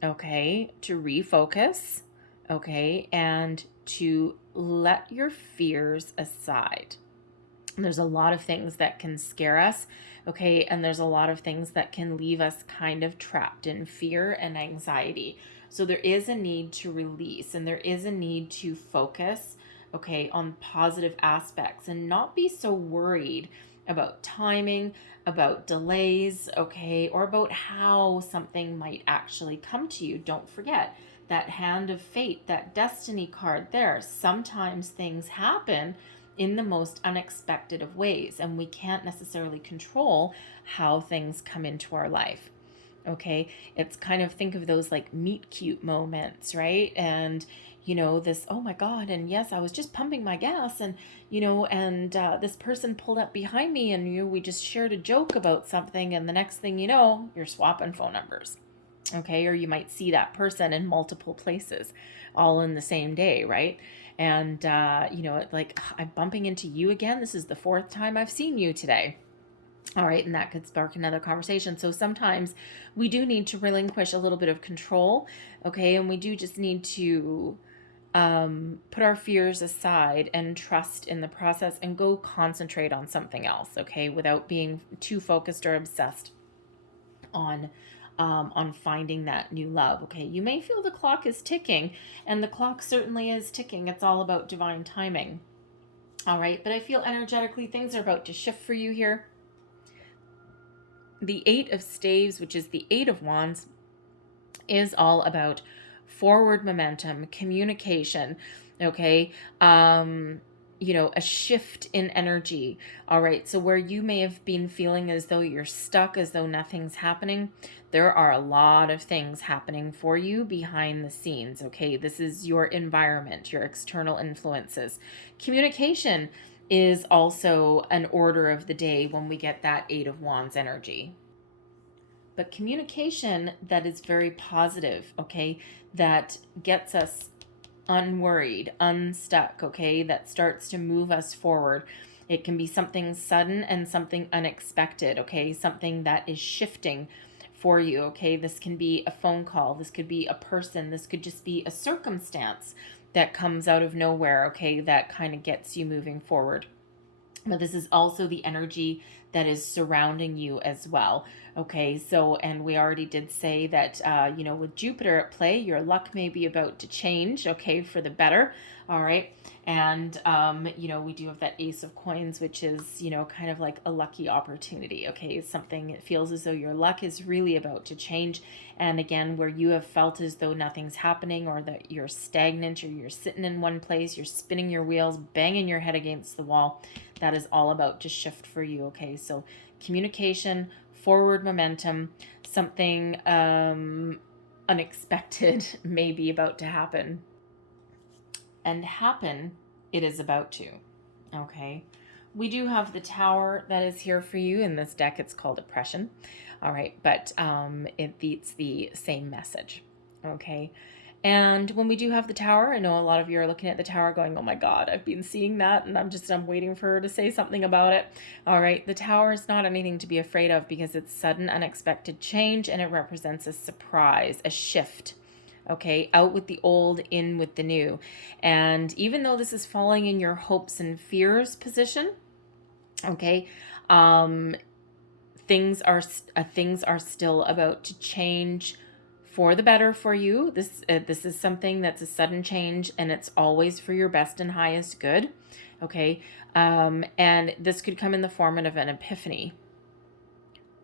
okay, to refocus, okay, and to let your fears aside. There's a lot of things that can scare us, okay, and there's a lot of things that can leave us kind of trapped in fear and anxiety. So there is a need to release, and there is a need to focus, okay, on positive aspects and not be so worried about timing, about delays, okay, or about how something might actually come to you. Don't forget that hand of fate, that destiny card there. Sometimes things happen in the most unexpected of ways, and we can't necessarily control how things come into our life. Okay, it's kind of, think of those like meet cute moments, right? And this, oh my God, and yes, I was just pumping my gas, and this person pulled up behind me, and we just shared a joke about something, and the next thing you know, you're swapping phone numbers. Okay, or you might see that person in multiple places all in the same day, right? And, like, I'm bumping into you again. This is the fourth time I've seen you today. All right, and that could spark another conversation. So sometimes we do need to relinquish a little bit of control, okay? And we do just need to put our fears aside and trust in the process and go concentrate on something else, okay? Without being too focused or obsessed on finding that new love. Okay, you may feel the clock is ticking, and the clock certainly is ticking. It's all about divine timing. All right, but I feel energetically things are about to shift for you here. The Eight of Staves, which is the Eight of Wands, is all about forward momentum, communication. Okay, a shift in energy. All right. So where you may have been feeling as though you're stuck, as though nothing's happening, there are a lot of things happening for you behind the scenes. Okay. This is your environment, your external influences. Communication is also an order of the day when we get that Eight of Wands energy. But communication that is very positive, okay, that gets us unworried, unstuck, okay, that starts to move us forward. It can be something sudden and something unexpected, okay, something that is shifting for you, okay. This can be a phone call, this could be a person, this could just be a circumstance that comes out of nowhere, okay, that kind of gets you moving forward. But this is also the energy that is surrounding you as well. Okay, so, and we already did say that, with Jupiter at play, your luck may be about to change, okay, for the better. All right. And, we do have that Ace of Coins, which is, kind of like a lucky opportunity. Okay. Something, it feels as though your luck is really about to change. And again, where you have felt as though nothing's happening, or that you're stagnant, or you're sitting in one place, you're spinning your wheels, banging your head against the wall, that is all about to shift for you. Okay. So communication, forward momentum, something unexpected may be about to happen. And happen, it is about to. Okay. We do have the Tower that is here for you. In this deck, it's called Oppression. All right. But it's the same message. Okay. And when we do have the Tower, I know a lot of you are looking at the Tower going, oh my God, I've been seeing that, and I'm waiting for her to say something about it. All right. The Tower is not anything to be afraid of, because it's sudden, unexpected change, and it represents a surprise, a shift. Okay, out with the old, in with the new. And even though this is falling in your hopes and fears position, okay, things are still about to change for the better for you. This is something that's a sudden change, and it's always for your best and highest good. Okay, and this could come in the form of an epiphany.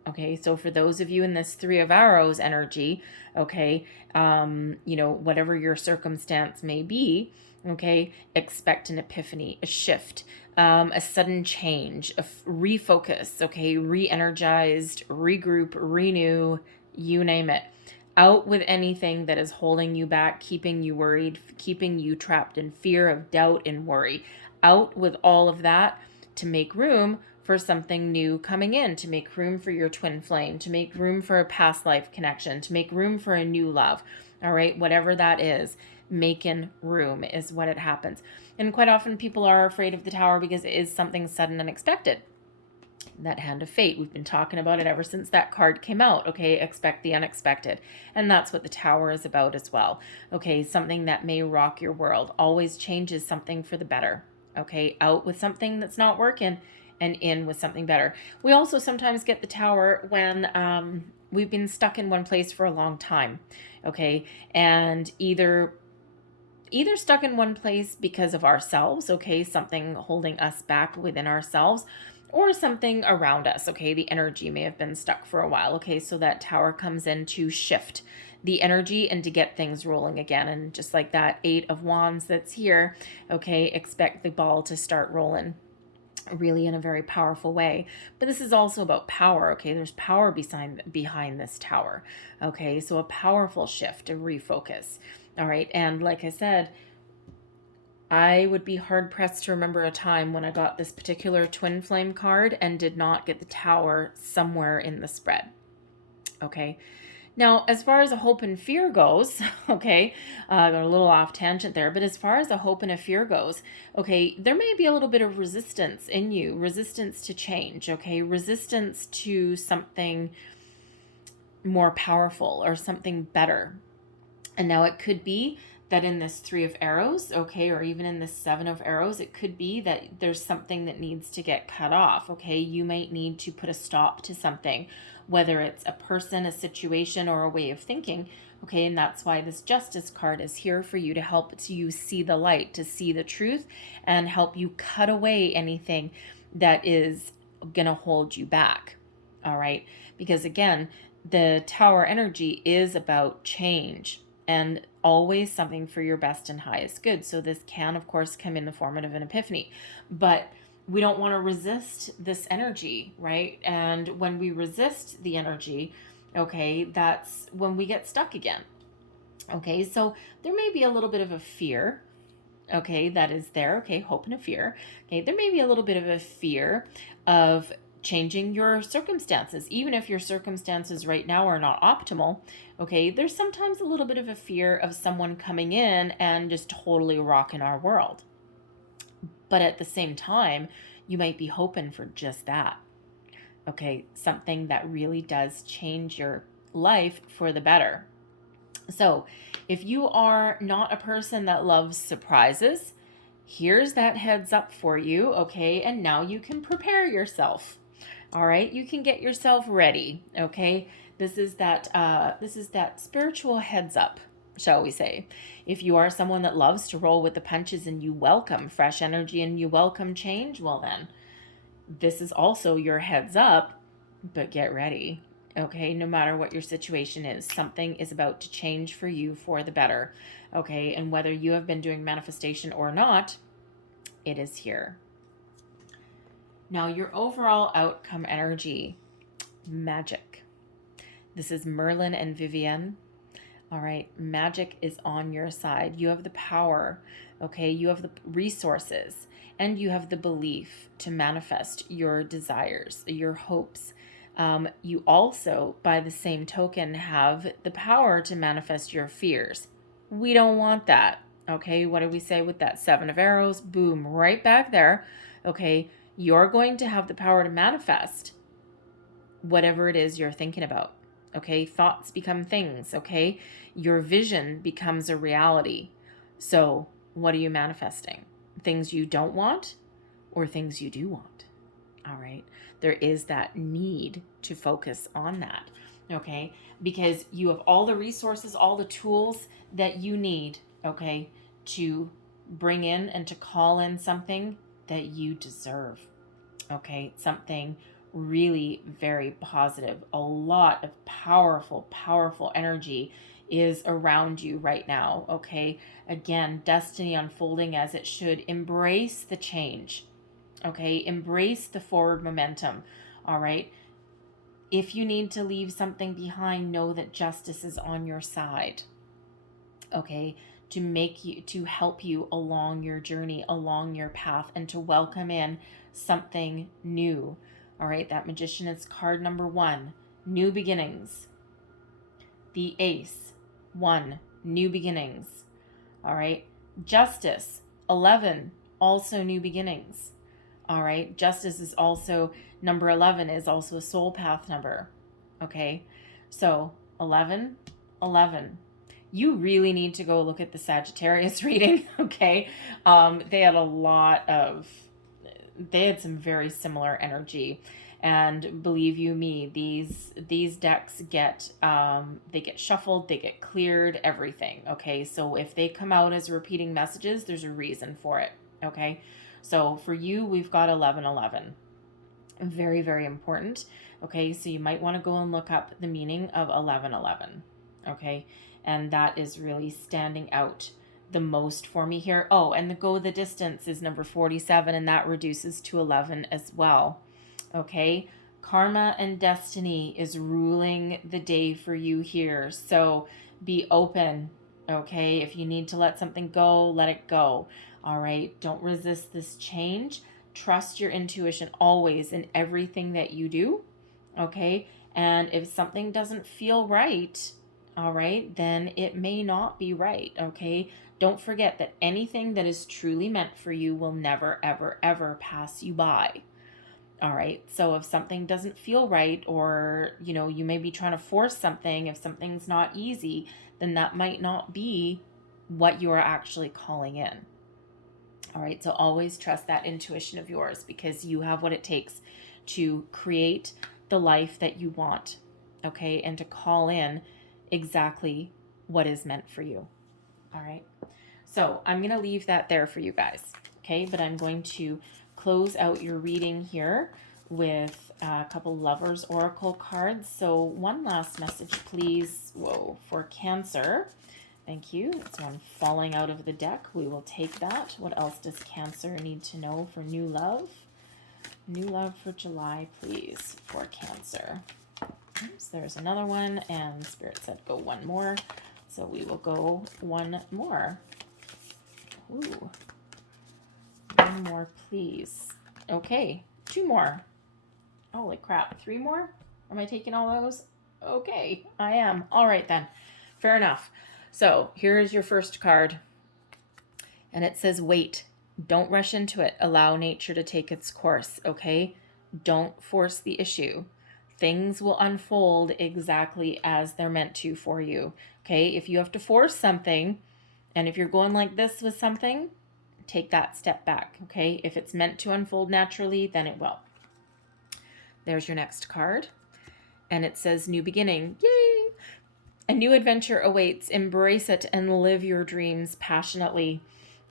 Okay, so for those of you in this Three of Arrows energy, okay, whatever your circumstance may be, okay, expect an epiphany, a shift, a sudden change, a refocus, okay, re-energized, regroup, renew, you name it. Out with anything that is holding you back, keeping you worried, keeping you trapped in fear of doubt and worry. Out with all of that to make room for something new coming in, to make room for your twin flame, to make room for a past life connection, to make room for a new love. All right, whatever that is, making room is what it happens. And quite often people are afraid of the Tower because it is something sudden and unexpected. That Hand of Fate, we've been talking about it ever since that card came out. Okay, expect the unexpected. And that's what the Tower is about as well. Okay, something that may rock your world, always changes something for the better. Okay, out with something that's not working, and in with something better. We also sometimes get the Tower when we've been stuck in one place for a long time, okay, and either stuck in one place because of ourselves, okay, something holding us back within ourselves, or something around us, okay, the energy may have been stuck for a while, okay, so that Tower comes in to shift the energy and to get things rolling again. And just like that Eight of Wands that's here, okay, expect the ball to start rolling really in a very powerful way. But this is also about power, okay? There's power behind this Tower, okay? So a powerful shift, a refocus, all right? And like I said, I would be hard-pressed to remember a time when I got this particular twin flame card and did not get the Tower somewhere in the spread, okay? Now, as far as a hope and fear goes, okay, I got a little off tangent there, but as far as a hope and a fear goes, okay, there may be a little bit of resistance in you, resistance to change, okay, resistance to something more powerful or something better. And now it could be that in this Three of Arrows, okay, or even in this Seven of Arrows, it could be that there's something that needs to get cut off, okay? You might need to put a stop to something, whether it's a person, a situation, or a way of thinking, okay? And that's why this Justice card is here for you, to help you see the light, to see the truth, and help you cut away anything that is going to hold you back, all right? Because again, the Tower energy is about change. and always something for your best and highest good. So this can, of course, come in the form of an epiphany, but we don't want to resist this energy, right? And when we resist the energy, okay, that's when we get stuck again. Okay, so there may be a little bit of a fear, okay, that is there, okay, hope and a fear. Okay, there may be a little bit of a fear of changing your circumstances, even if your circumstances right now are not optimal. Okay, there's sometimes a little bit of a fear of someone coming in and just totally rocking our world. But at the same time, you might be hoping for just that. Okay, something that really does change your life for the better. So if you are not a person that loves surprises, here's that heads up for you, okay? And now you can prepare yourself. All right, you can get yourself ready, okay? This is that spiritual heads up, shall we say. If you are someone that loves to roll with the punches and you welcome fresh energy and you welcome change, well then, this is also your heads up, but get ready. Okay, no matter what your situation is, something is about to change for you for the better. Okay, and whether you have been doing manifestation or not, it is here. Now, your overall outcome energy, magic. This is Merlin and Vivian. All right, magic is on your side. You have the power, okay? You have the resources, and you have the belief to manifest your desires, your hopes. You also, by the same token, have the power to manifest your fears. We don't want that, okay? What do we say with that 7 of arrows? Boom, right back there, okay? You're going to have the power to manifest whatever it is you're thinking about, okay? Thoughts become things, okay? Your vision becomes a reality. So what are you manifesting? Things you don't want or things you do want? All right. There is that need to focus on that, okay? Because you have all the resources, all the tools that you need, okay, to bring in and to call in something that you deserve, okay? Something really very positive. A lot of powerful, powerful energy is around you right now, okay? Again, destiny unfolding as it should. Embrace the change. Okay, embrace the forward momentum. All right. If you need to leave something behind, know that justice is on your side. Okay, to help you along your journey, along your path, and to welcome in something new. All right, that Magician is card number 1, new beginnings. The Ace, 1, new beginnings. All right, Justice, 11, also new beginnings. All right. Justice is also, number 11 is also a soul path number. Okay. So 11, 11. You really need to go look at the Sagittarius reading. Okay. They had some very similar energy. And believe you me, these decks get shuffled, they get cleared, everything. Okay. So if they come out as repeating messages, there's a reason for it. Okay. So for you, we've got 1111. Very, very important. Okay, so you might want to go and look up the meaning of 1111. Okay, and that is really standing out the most for me here. Oh, and the go the distance is number 47, and that reduces to 11 as well. Okay, karma and destiny is ruling the day for you here. So be open. Okay, if you need to let something go, let it go. All right, don't resist this change. Trust your intuition always in everything that you do. Okay, and if something doesn't feel right, all right, then it may not be right. Okay, don't forget that anything that is truly meant for you will never, ever, ever pass you by. All right, so if something doesn't feel right, or you may be trying to force something, if something's not easy, then that might not be what you are actually calling in. All right, so always trust that intuition of yours, because you have what it takes to create the life that you want, okay, and to call in exactly what is meant for you. All right, so I'm going to leave that there for you guys, okay, but I'm going to close out your reading here with a couple Lovers Oracle cards. So one last message, please, for Cancer. Thank you. It's one falling out of the deck. We will take that. What else does Cancer need to know for new love? New love for July, please, for Cancer. Oops, there's another one, and Spirit said go one more. So we will go one more. Ooh. One more, please. Okay, two more. Holy crap, three more? Am I taking all those? Okay, I am. All right then. Fair enough. So here's your first card. And it says, wait. Don't rush into it. Allow nature to take its course, okay? Don't force the issue. Things will unfold exactly as they're meant to for you, okay? If you have to force something, and if you're going like this with something, take that step back, okay? If it's meant to unfold naturally, then it will. There's your next card. And it says, new beginning. Yay! A new adventure awaits. Embrace it and live your dreams passionately.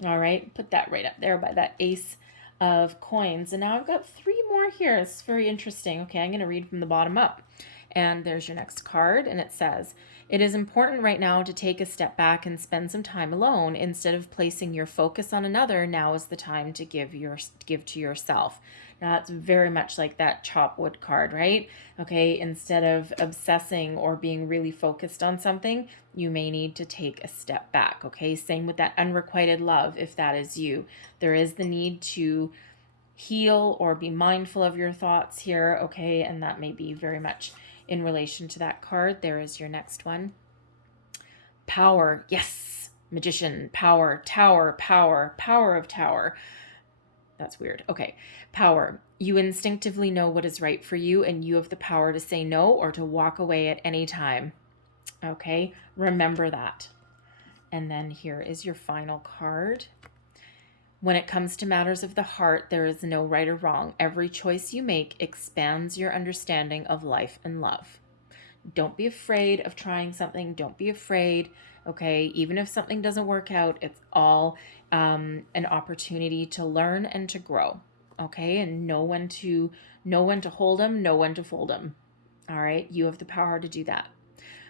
All right, put that right up there by that Ace of Coins. And now I've got three more here. It's very interesting. Okay, I'm going to read from the bottom up. And there's your next card. And it says, it is important right now to take a step back and spend some time alone. Instead of placing your focus on another, now is the time to give to yourself. Now, that's very much like that chop wood card, right? Okay, instead of obsessing or being really focused on something, you may need to take a step back, okay? Same with that unrequited love, if that is you. There is the need to heal or be mindful of your thoughts here, okay? And that may be very much in relation to that card. There is your next one. Power, yes. Magician, power, tower, power of tower. That's weird. Okay. Power. You instinctively know what is right for you, and you have the power to say no or to walk away at any time. Okay. Remember that. And then here is your final card. When it comes to matters of the heart, there is no right or wrong. Every choice you make expands your understanding of life and love. Don't be afraid of trying something. Don't be afraid. Okay, even if something doesn't work out, it's all an opportunity to learn and to grow. Okay, and know when to hold them, know when to fold them. All right, you have the power to do that.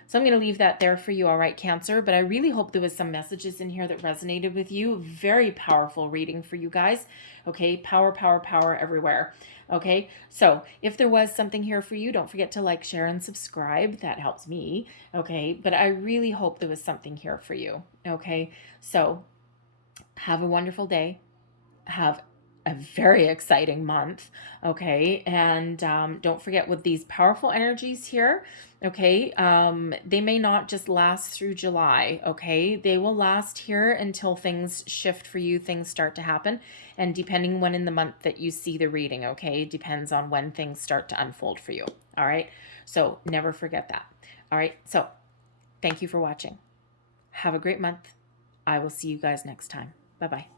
So I'm going to leave that there for you, all right, Cancer. But I really hope there was some messages in here that resonated with you. Very powerful reading for you guys. Okay, power, power, power everywhere. Okay, so if there was something here for you, don't forget to like, share, and subscribe. That helps me. Okay, but I really hope there was something here for you. Okay, so have a wonderful day. Have a very exciting month, okay? And don't forget, with these powerful energies here, okay, they may not just last through July, okay? They will last here until things shift for you, things start to happen, and depending when in the month that you see the reading, okay, depends on when things start to unfold for you, all right? So never forget that, all right? So thank you for watching. Have a great month. I will see you guys next time. Bye-bye.